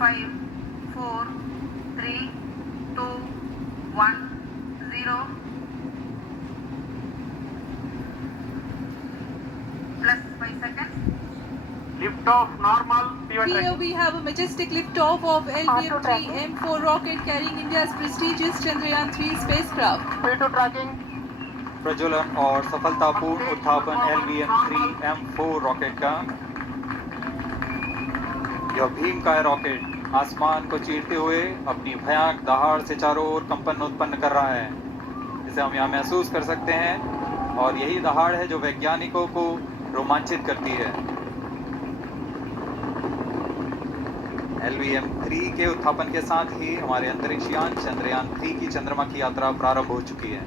5, 4, 3, 2, 1, 0. Plus 5 seconds. Lift off normal. Here we have a majestic lift-off of LVM-3 M4 rocket carrying India's prestigious Chandrayaan-3 spacecraft. P2 tracking. प्रज्वलन और सफलतापूर्ण उत्थापन LVM-3 M4 rocket का। यह भीमकाय rocket आसमान को चीरते हुए अपनी भयानक दहाड़ से चारों ओर कंपन उत्पन्न कर रहा है, जिसे हम यहाँ महसूस कर सकते हैं, और यही दहाड़ है जो वैज्ञानिकों को रोमांचित करती है। LVM-3 के उत्थापन के साथ ही हमारे अंतरिक्ष यान चंद्रयान-3 की चंद्रमा की यात्रा प्रारंभ हो चुकी है।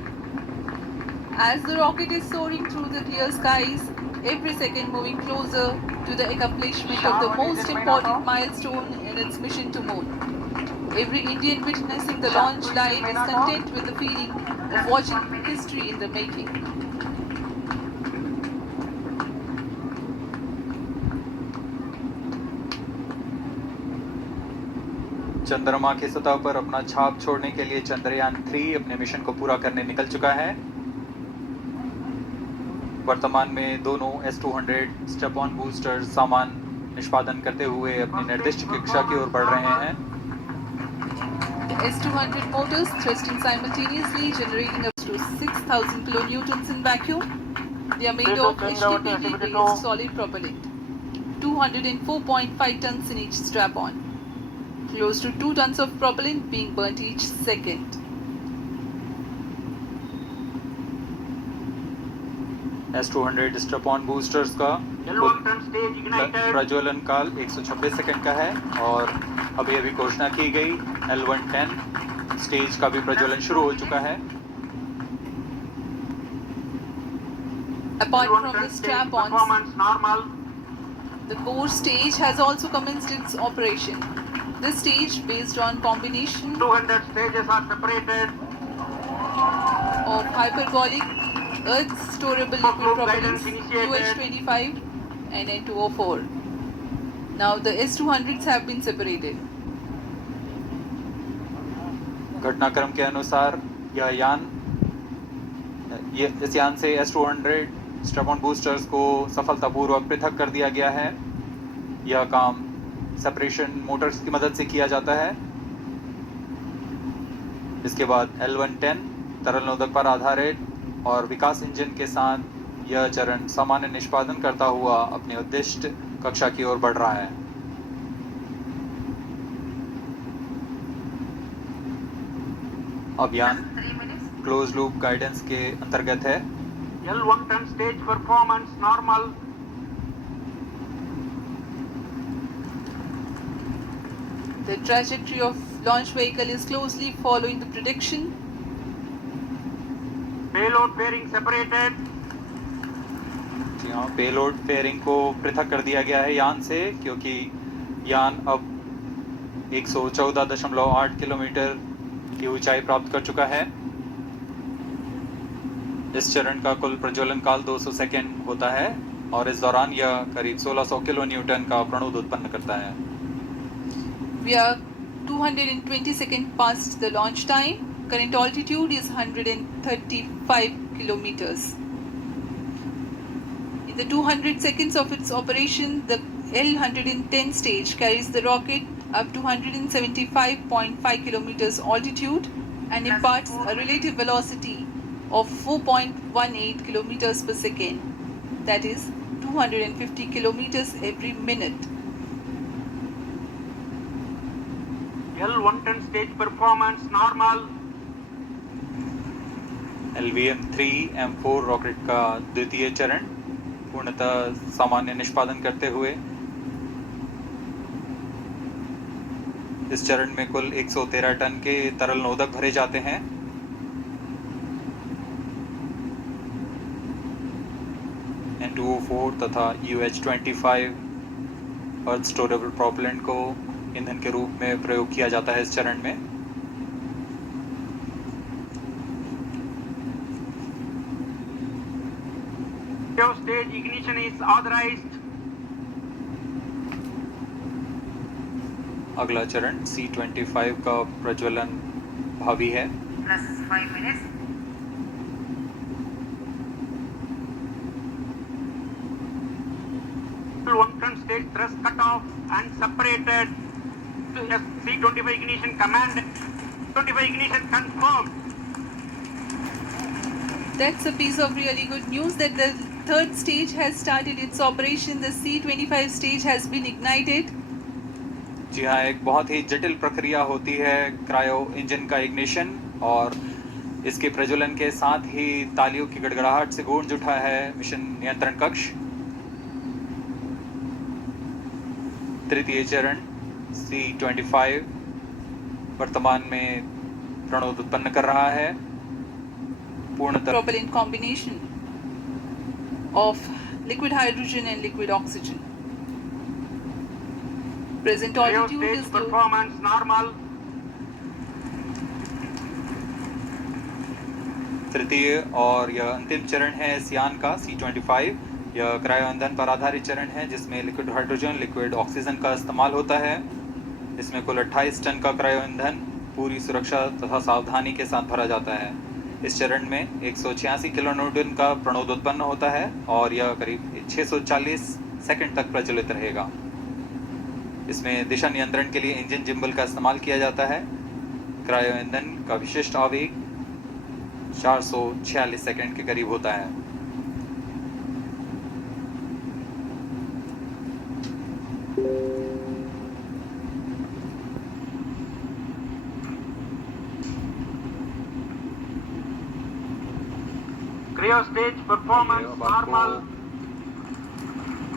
As the rocket is soaring through the clear skies, every second moving closer to the accomplishment of the most important milestone in its mission to moon. Every Indian witnessing the launch live is content with the feeling of watching history in the making. चंद्रमा की सतह पर अपना छाप छोड़ने के लिए चंद्रयान-3 अपने मिशन को पूरा करने निकल चुका है। वर्तमान में दोनों S-200 स्टेप-ऑन बूस्टर सामान निष्पादन करते हुए अपनी निर्दिष्ट कक्षा की ओर बढ़ रहे हैं। The S-200 motors thrusting simultaneously, generating up to 6,000 kilonewtons in vacuum. They are made of HTPV-based solid propellant, 204.5 tons in each strap-on. Close to 2 tons of propellant being burnt each second. S-200 step-on boosters का प्रज्वलन काल 126 second का है, और अभी घोषणा की गई L110 स्टेज का भी प्रज्वलन शुरू हो चुका है। Apart from the strap-ons, the core stage has also commenced its operation. This stage, based on combination 200 stages are separated. of hyperbolic Earth storable liquid propellants UH-25 and N2O4. Now the S-200s have been separated. घटनाक्रम के अनुसार इस यान से S-200 step-on boosters को सफलतापूर्वक पृथक कर दिया गया है। यह काम सेपरेशन मोटर्स की मदद से किया जाता है। इसके बाद L110 तरल नोदक पर आधारित और विकास इंजन के साथ यह चरण सामान्य निष्पादन करता हुआ अपनी उद्दिष्ट कक्षा की ओर बढ़ रहा है। अभियान क्लोज लूप गाइडेंस के अंतर्गत है। L110 stage performance normal. The trajectory of launch vehicle is closely following the prediction. Payload pairing separated. जी हाँ, पेलोड पेयरिंग को पृथक कर दिया गया है यान से, क्योंकि यान अब 114.8 किलोमीटर की ऊंचाई प्राप्त कर चुका है। इस चरण का कुल प्रज्वलन काल 200 सेकेंड होता है, और इस दौरान यह करीब 1600 किलो न्यूटन का प्रणुद उत्पन्न करता है। We are 220 seconds past the launch time. Current altitude is 135 kilometers. In the 200 seconds of its operation, the L110 stage carries the rocket up to 175.5 kilometers altitude and imparts a relative velocity of 4.18 kilometers per second. That is 250 kilometers every minute. L110 stage performance normal. LVM-3 M4 rocket का द्वितीय चरण पूर्णतः सामान्य निष्पादन करते हुए इस चरण में कुल 113 टन के तरल नोदक भरे जाते हैं। N2O4 तथा UH-25 अर्थ स्टोरेबल प्रोपेलेंट को ईंधन के रूप में प्रयोग किया जाता है इस चरण में। Stage ignition is authorized. अगला चरण C25 का प्रज्वलन भावी है। plus 5 minutes. L1 stage thrust cut off and separated. C25 ignition command. 25 ignition confirmed. That's a piece of really good news that the third stage has started its operation. The C25 stage has been ignited. जी हाँ, एक बहुत ही जटिल प्रक्रिया होती है cryo engine का ignition, और इसके प्रज्वलन के साथ ही तालियों की गड़गड़ाहट से गूंज उठा है मिशन नियंत्रण कक्ष। तृतीय चरण C25 वर्तमान में प्रणोद उत्पन्न कर रहा है। पूर्णतः Propellant combination of liquid hydrogen and liquid oxygen. Present Cryo altitude stage is low. performance normal. तृतीय और यह अंतिम चरण है सियान का C25। यह क्रायो ईंधन पर आधारित चरण है जिसमें लिक्विड हाइड्रोजन, लिक्विड ऑक्सीजन का इस्तेमाल होता है। इसमें कुल 28 टन का क्रायो ईंधन पूरी सुरक्षा तथा सावधानी के साथ भरा जाता है। इस चरण में 186 किलोन्यूटन का प्रणोद उत्पन्न होता है और यह करीब 640 सेकंड तक प्रज्वलित रहेगा। इसमें दिशा नियंत्रण के लिए इंजन जिम्बल का इस्तेमाल किया जाता है। क्रायो ईंधन का विशिष्ट आवेग 446 सेकंड के करीब होता है। Cryo stage performance अब आपको normal.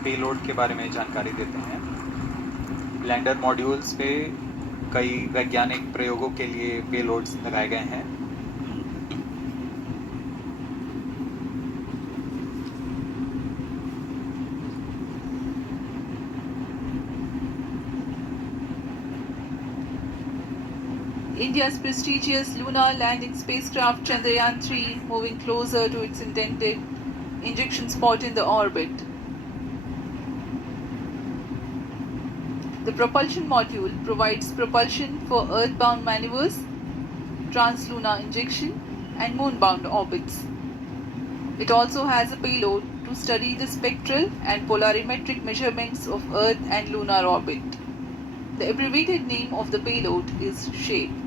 पेलोड के बारे में जानकारी देते हैं। लैंडर मॉड्यूल्स पे कई वैज्ञानिक प्रयोगों के लिए पेलोड्स लगाए गए हैं। India's prestigious lunar landing spacecraft Chandrayaan-3 moving closer to its intended injection spot in the orbit. The propulsion module provides propulsion for earthbound maneuvers, translunar injection, and moonbound orbits. It also has a payload to study the spectral and polarimetric measurements of Earth and lunar orbit. The abbreviated name of the payload is SHAPE.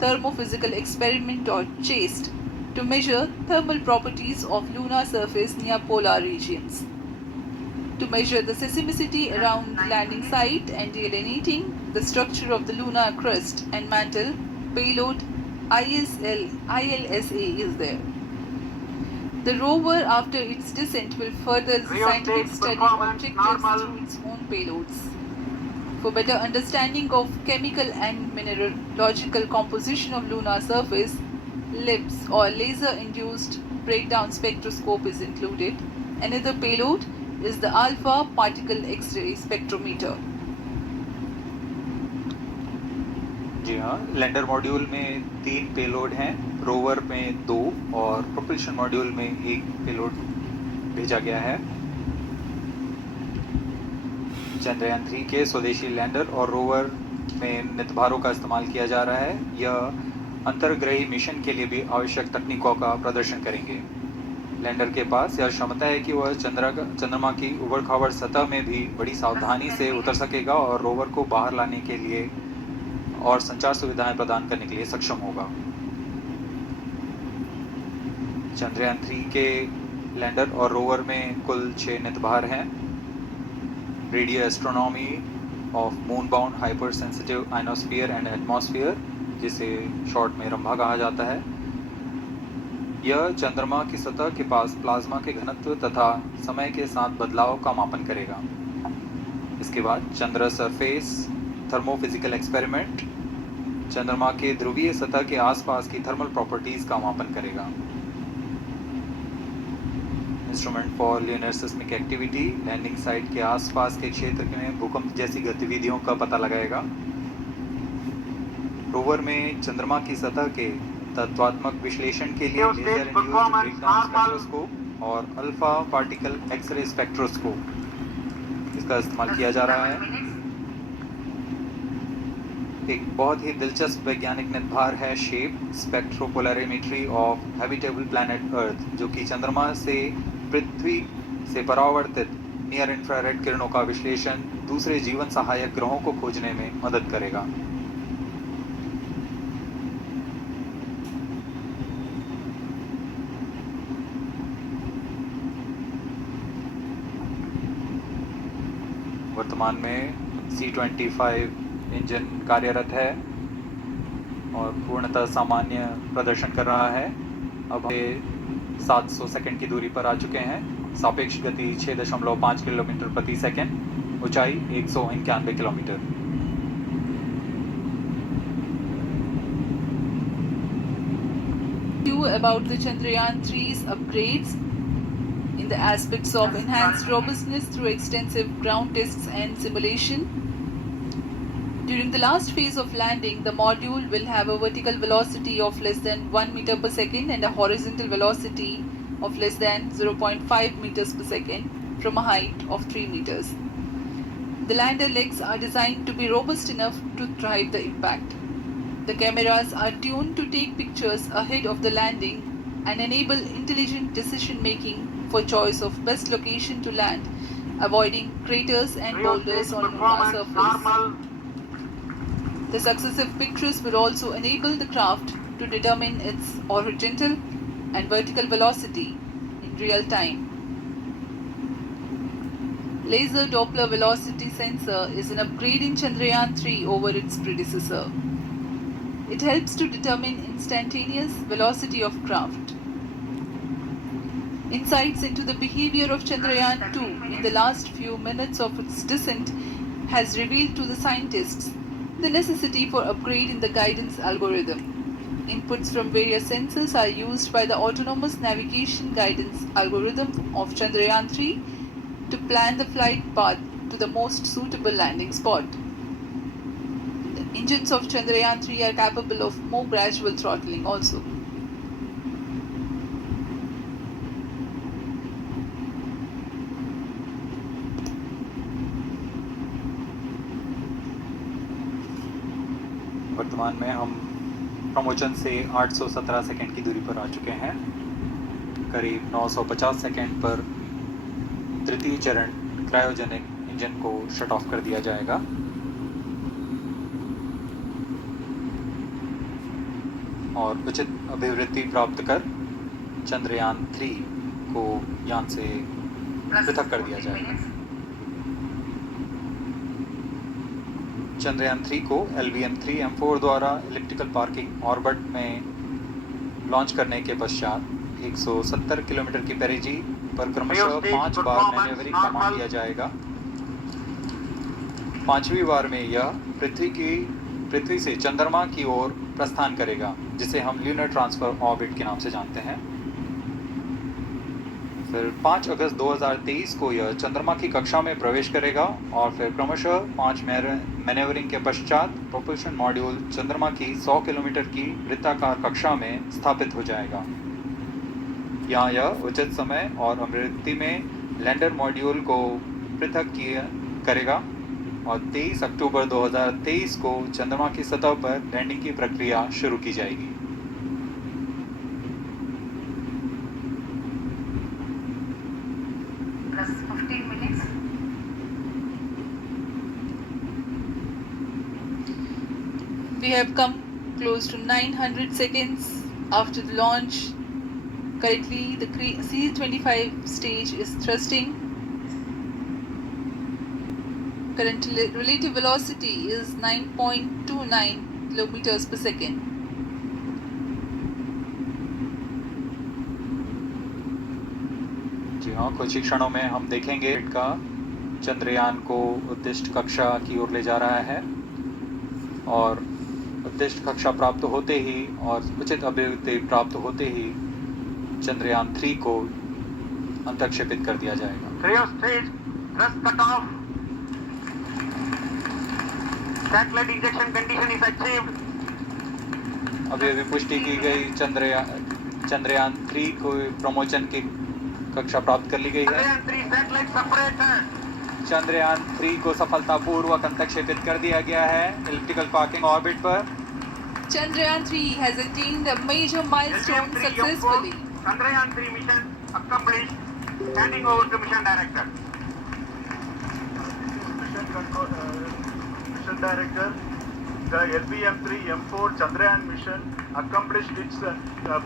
Thermophysical experiment or CHASTE to measure thermal properties of lunar surface near polar regions. To measure the seismicity around the landing site and delineating the structure of the lunar crust and mantle, payload ILSA is there. The rover, after its descent, will further the Cryo scientific stage study performance objectives normal. through its own payloads. For better understanding of chemical and mineralogical composition of lunar surface, LIBS or laser-induced breakdown spectroscope is included. Another payload is the alpha particle X-ray spectrometer. जी हाँ, lander module में 3 payload हैं, rover में 2 और propulsion module में 1 payload भेजा गया है। चंद्रयान 3 के स्वदेशी लैंडर और रोवर में नितभारों का इस्तेमाल किया जा रहा है। यह अंतर्ग्रही मिशन के लिए भी आवश्यक तकनीकों का प्रदर्शन करेंगे। लैंडर के पास यह क्षमता है कि वह चंद्रमा की उबड़-खाबड़ सतह में भी बड़ी सावधानी से उतर सकेगा और रोवर को बाहर लाने के लिए और संचार सुविधाएं प्रदान करने के लिए सक्षम होगा। चंद्रयान 3 के लैंडर और रोवर में कुल 6 नितभार हैं। Radio astronomy of moon bound hyper sensitive ionosphere and atmosphere, जिसे शॉर्ट में रंभा कहा जाता है। यह चंद्रमा की सतह के पास प्लाज्मा के घनत्व तथा समय के साथ बदलाव का मापन करेगा। इसके बाद चंद्र सरफेस थर्मोफिजिकल एक्सपेरिमेंट चंद्रमा के ध्रुवीय सतह के आसपास की थर्मल प्रॉपर्टीज का मापन करेगा। Instrument for lunar seismic activity landing site के आसपास के क्षेत्र में भूकंप जैसी गतिविधियों का पता लगाएगा। रोवर में चंद्रमा की सतह के तत्वात्मक विश्लेषण के लिए लेजर इंड्यूस्ड ब्रेकडाउन स्पेक्ट्रोस्कोप और अल्फा पार्टिकल एक्सरे स्पेक्ट्रोस्कोप इसका इस्तेमाल किया जा रहा है। एक बहुत ही दिलचस्प वैज्ञानिक निर्धार है shape स्पेक्ट्रोपोलैरिमेट्री of habitable planet earth, जो कि चंद्रमा से पृथ्वी से परावर्तित नियर इंफ्रारेड किरणों का विश्लेषण दूसरे जीवन सहायक ग्रहों को खोजने में मदद करेगा। वर्तमान में C-25 इंजन कार्यरत है और पूर्णतः सामान्य प्रदर्शन कर रहा है। अब ये 700 सेकंड की दूरी पर आ चुके हैं। सापेक्ष गति 6.5 किलोमीटर प्रति सेकंड, ऊंचाई 191 kilometre. About the Chandrayaan-3's upgrades in the aspects of enhanced robustness through extensive ground tests and simulation. During the last phase of landing, the module will have a vertical velocity of less than 1 meter per second and a horizontal velocity of less than 0.5 meters per second from a height of 3 meters. The lander legs are designed to be robust enough to thrive the impact. The cameras are tuned to take pictures ahead of the landing and enable intelligent decision making for choice of best location to land, avoiding craters and boulders on lunar surface. The successive pictures will also enable the craft to determine its horizontal and vertical velocity in real time. Laser Doppler velocity sensor is an upgrade in Chandrayaan-3 over its predecessor. It helps to determine instantaneous velocity of craft. Insights into the behavior of Chandrayaan-2 in the last few minutes of its descent has revealed to the scientists the necessity for upgrade in the guidance algorithm. Inputs from various sensors are used by the autonomous navigation guidance algorithm of Chandrayaan-3 to plan the flight path to the most suitable landing spot. Engines of Chandrayaan-3 are capable of more gradual throttling also. वर्तमान में हम promotion से 817 second की दूरी पर आ चुके हैं। करीब 950 सेकंड पर तृतीय चरण क्रायोजेनिक इंजन को शट ऑफ कर दिया जाएगा और उचित अभिवृद्धि प्राप्त कर चंद्रयान-3 को यान से पृथक कर दिया जाएगा। चंद्रयान-3 को LVM-3M4 द्वारा इलिप्टिकल पार्किंग ऑर्बिट में लॉन्च करने के पश्चात 170 किलोमीटर की पेरिजी पर क्रमशः 5 बार मैन्यूवरिंग कमांड दिया जाएगा। 5वीं बार में यह पृथ्वी से चंद्रमा की ओर प्रस्थान करेगा, जिसे हम ल्यूनर ट्रांसफर ऑर्बिट के नाम से जानते हैं। फिर 5 अगस्त 2023 को यह चंद्रमा की कक्षा में प्रवेश करेगा और फिर क्रमशः 5 मैन्यूवरिंग के पश्चात प्रोपल्शन मॉड्यूल चंद्रमा की 100 किलोमीटर की वृत्ताकार कक्षा में स्थापित हो जाएगा। यहाँ यह उचित समय और अभिवृद्धि में लैंडर मॉड्यूल को पृथक करेगा और 23 अक्टूबर 2023 को चंद्रमा की सतह पर लैंडिंग की प्रक्रिया शुरू की जाएगी। Plus 15 minutes. We have come close to 900 seconds after the launch. Currently, the C-25 stage is thrusting. Current relative velocity is 9.29 kilometers per second. जी हाँ, कुछ ही क्षणों में हम देखेंगे का चंद्रयान को उद्दिष्ट कक्षा की ओर ले जा रहा है और उद्दिष्ट कक्षा प्राप्त होते ही और उचित अभिवृद्धि प्राप्त होते ही चंद्रयान-3 को अंतक्षेपित कर दिया जाएगा। Cryostage thrust cutoff. Satellite injection condition is achieved. अभी पुष्टि की गई चंद्रयान-3 को प्रमोशन की कक्षा प्राप्त कर ली गई है। Chandrayaan-3 satellite separated. चंद्रयान 3 को सफलतापूर्वक अंतक्षेपित कर दिया गया है इलिप्टिकल पार्किंग ऑर्बिट पर। Chandrayaan 3 has attained a major milestone LVM-3 successfully. Chandrayaan 3 mission accomplished. Handing over to mission director. Mission Director, the LVM-3 M4 Chandrayaan mission accomplished its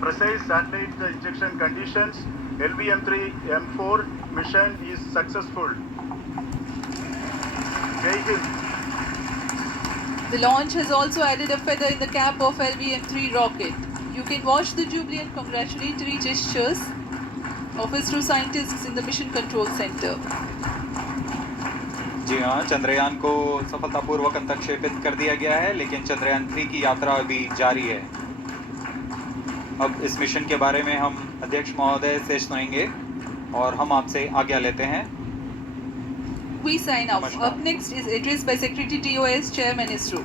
precise satellite injection conditions. LVM-3 M4 mission is successful. Jai Hind. The launch has also added a feather in the cap of LVM-3 rocket. You can watch the jubilant congratulatory gestures of ISRO scientists in the Mission Control Center. जी हाँ, चंद्रयान को सफलतापूर्वक अंतक्षेपित कर दिया गया है, लेकिन चंद्रयान 3 की यात्रा अभी जारी है। अब इस मिशन के बारे में हम अध्यक्ष महोदय से सुनेंगे और हम आपसे आज्ञा लेते हैं। We sign off. Namaskar. Up next is address by Secretary TOS Chairman ISRO.